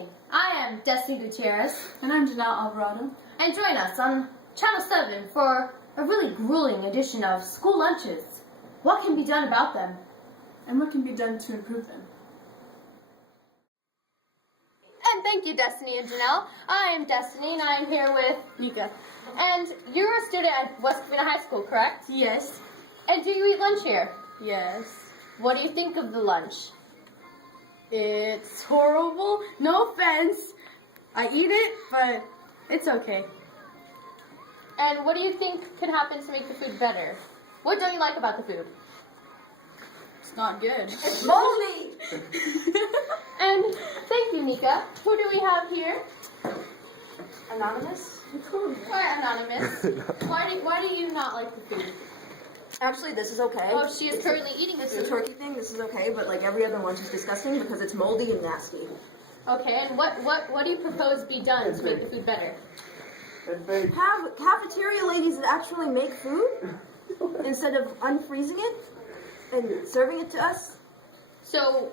evening. I am Destiny Gutierrez. And I'm Janelle Alvarado. And join us on Channel 7 for a really grueling edition of School Lunches. What can be done about them? And what can be done to improve them? And thank you, Destiny and Janelle. I am Destiny, and I am here with Mika. And you're a student at West Covina High School, correct? Yes. And do you eat lunch here? Yes. What do you think of the lunch? It's horrible. No offense. I eat it, but it's okay. And what do you think could happen to make the food better? What don't you like about the food? It's not good. It's moldy! And thank you, Mika. Who do we have here? Anonymous? Why anonymous? Why do you not like the food? Actually, this is okay. Oh, she is currently eating the The food. turkey thing, this is okay, but like every other lunch is disgusting because it's moldy and nasty. Okay, and what do you propose be done to make the food better? Have cafeteria ladies that actually make food instead of unfreezing it and serving it to us. So,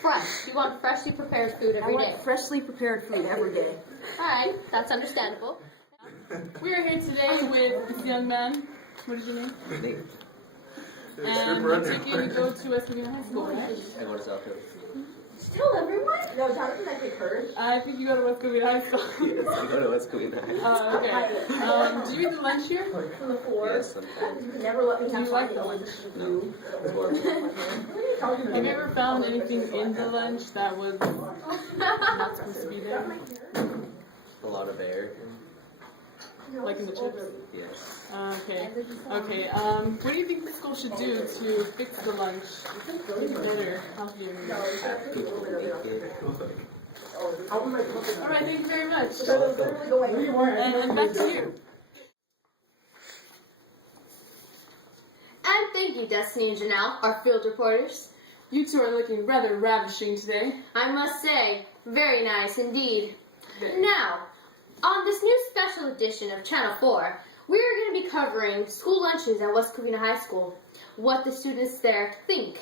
fresh. You want freshly prepared food every I day. want freshly prepared food every day. Alright, that's understandable. We are here today with this young man. What is your name? Nate. And I take it you go to West Covina High School, right? I go to South Coast. Tell everyone? No, Jonathan, I think heard. I think you go to West Covina High School. Yes, I go to West Covina. Oh, okay. Do you eat the lunch here? From the floor. Yes, sometimes. You can never let me Do have you like fun. the lunch? No, it's horrible. Have you ever found anything in the lunch that was not supposed to be there? A lot of air. Like in the chips? Yes. Okay. Okay. What do you think the school should do to fix the lunch better, healthier? Have people make it. All right. Thank you very much. Welcome. And back to you. And thank you, Destiny and Janelle, our field reporters. You two are looking rather ravishing today. I must say, very nice indeed. Now, on this new special edition of Channel 4, we are going to be covering school lunches at West Covina High School, what the students there think.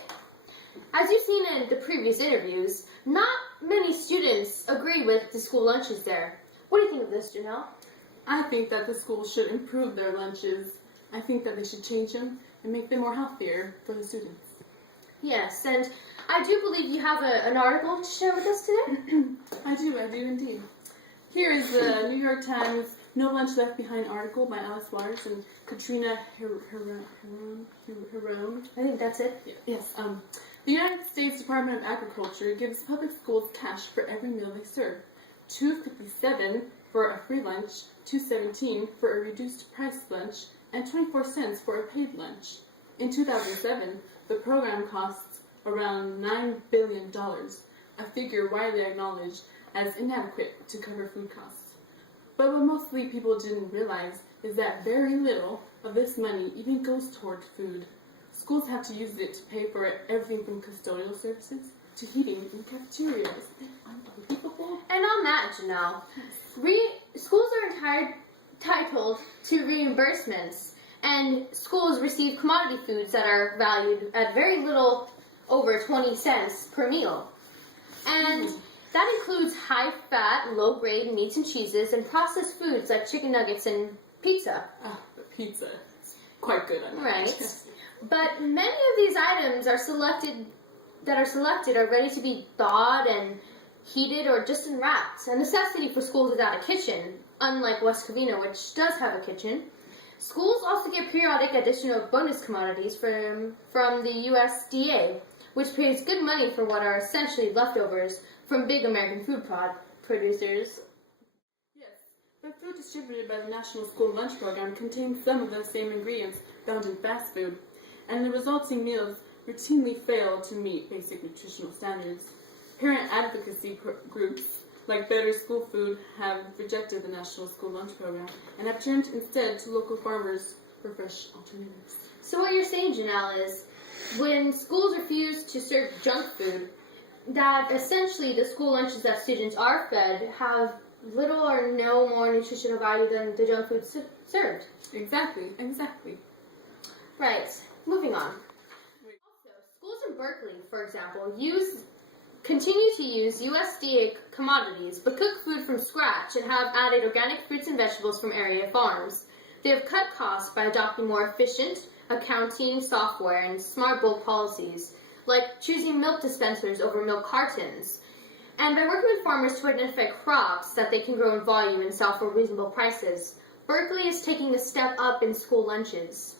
As you've seen in the previous interviews, not many students agree with the school lunches there. What do you think of this, Janelle? I think that the school should improve their lunches. I think that they should change them and make them more healthier for the students. Yes, and I do believe you have an article to share with us today. I do indeed. Here is the New York Times No Lunch Left Behind article by Alice Waters and Katrina Herone. I think that's it. Yes. The United States Department of Agriculture gives public schools cash for every meal they serve. $2.57 for a free lunch, $2.17 for a reduced price lunch, and 24 cents for a paid lunch. In 2007, the program costs around $9 billion, a figure widely acknowledged as inadequate to cover food costs. But what mostly people didn't realize is that very little of this money even goes toward food. Schools have to use it to pay for everything from custodial services to heating in cafeterias. Unbelievable. And on that, Janelle, schools are entitled to reimbursements, and schools receive commodity foods that are valued at very little over 20 cents per meal. And that includes high-fat, low-grade meats and cheeses and processed foods like chicken nuggets and pizza. Ah, the pizza. It's quite good. Right. But many of these items are ready to be thawed and heated or just unwrapped. A necessity for schools without a kitchen, unlike West Covina, which does have a kitchen. Schools also get periodic additional bonus commodities from the USDA, which pays good money for what are essentially leftovers from big American food producers. Yes, the food distributed by the National School Lunch Program contains some of the same ingredients found in fast food, and the resulting meals routinely fail to meet basic nutritional standards. Parent advocacy groups like Better School Food have rejected the National School Lunch Program and have turned instead to local farmers for fresh alternatives. So what you're saying, Janelle, is when schools refuse to serve junk food, that essentially the school lunches that students are fed have little or no more nutritional value than the junk food served. Exactly. Right. Moving on. Also, schools in Berkeley, for example, use continue to use USDA commodities, but cook food from scratch and have added organic fruits and vegetables from area farms. They have cut costs by adopting more efficient accounting software and smart bulk policies, like choosing milk dispensers over milk cartons, and by working with farmers to identify crops that they can grow in volume and sell for reasonable prices. Berkeley is taking a step up in school lunches.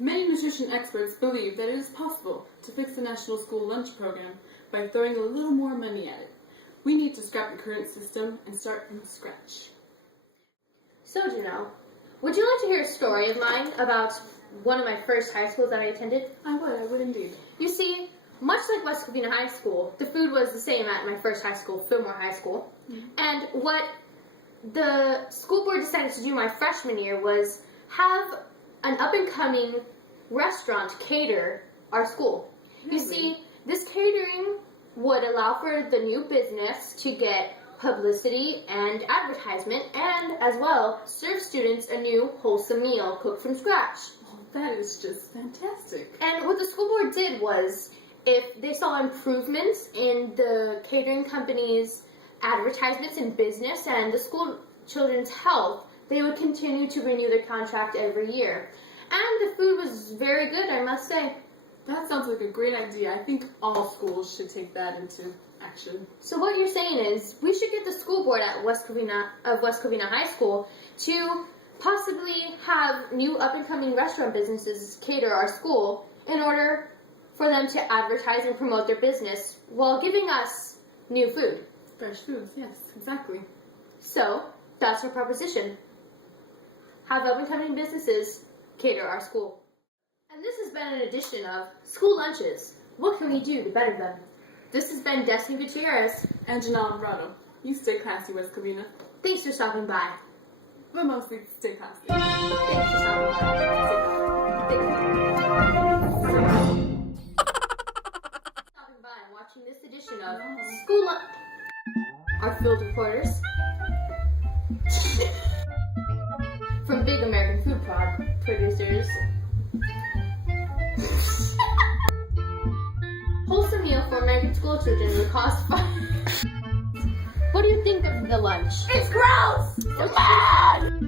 Many nutrition experts believe that it is possible to fix the National School Lunch Program by throwing a little more money at it. We need to scrap the current system and start from scratch. So, Juno, would you like to hear a story of mine about one of my first high schools that I attended? I would indeed. You see, much like West Covina High School, the food was the same at my first high school, Fillmore High School. And what the school board decided to do my freshman year was have an up-and-coming restaurant cater our school. You see, this catering would allow for the new business to get publicity and advertisement, and as well serve students a new wholesome meal cooked from scratch. Oh, that is just fantastic. And what the school board did was, if they saw improvements in the catering company's advertisements in business and the school children's health, they would continue to renew their contract every year. And the food was very good, I must say. That sounds like a great idea. I think all schools should take that into action. So what you're saying is, we should get the school board at West Covina High School to possibly have new up-and-coming restaurant businesses cater our school in order for them to advertise and promote their business while giving us new food. Fresh foods, yes, exactly. So, that's our proposition. Have up-and-coming businesses cater our school. And this has been an edition of School Lunches. What can we do to better them? This has been Destiny Gutierrez. And Janelle Alvarado. You stay classy, West Covina. Thanks for stopping by. But mostly stay classy. Thanks for stopping by. Stopping by and watching this edition of School Lunch. Our field reporters from Big American Food Producers. Wholesome meal for American school children would cost $5. What do you think of the lunch? It's gross! It's bad!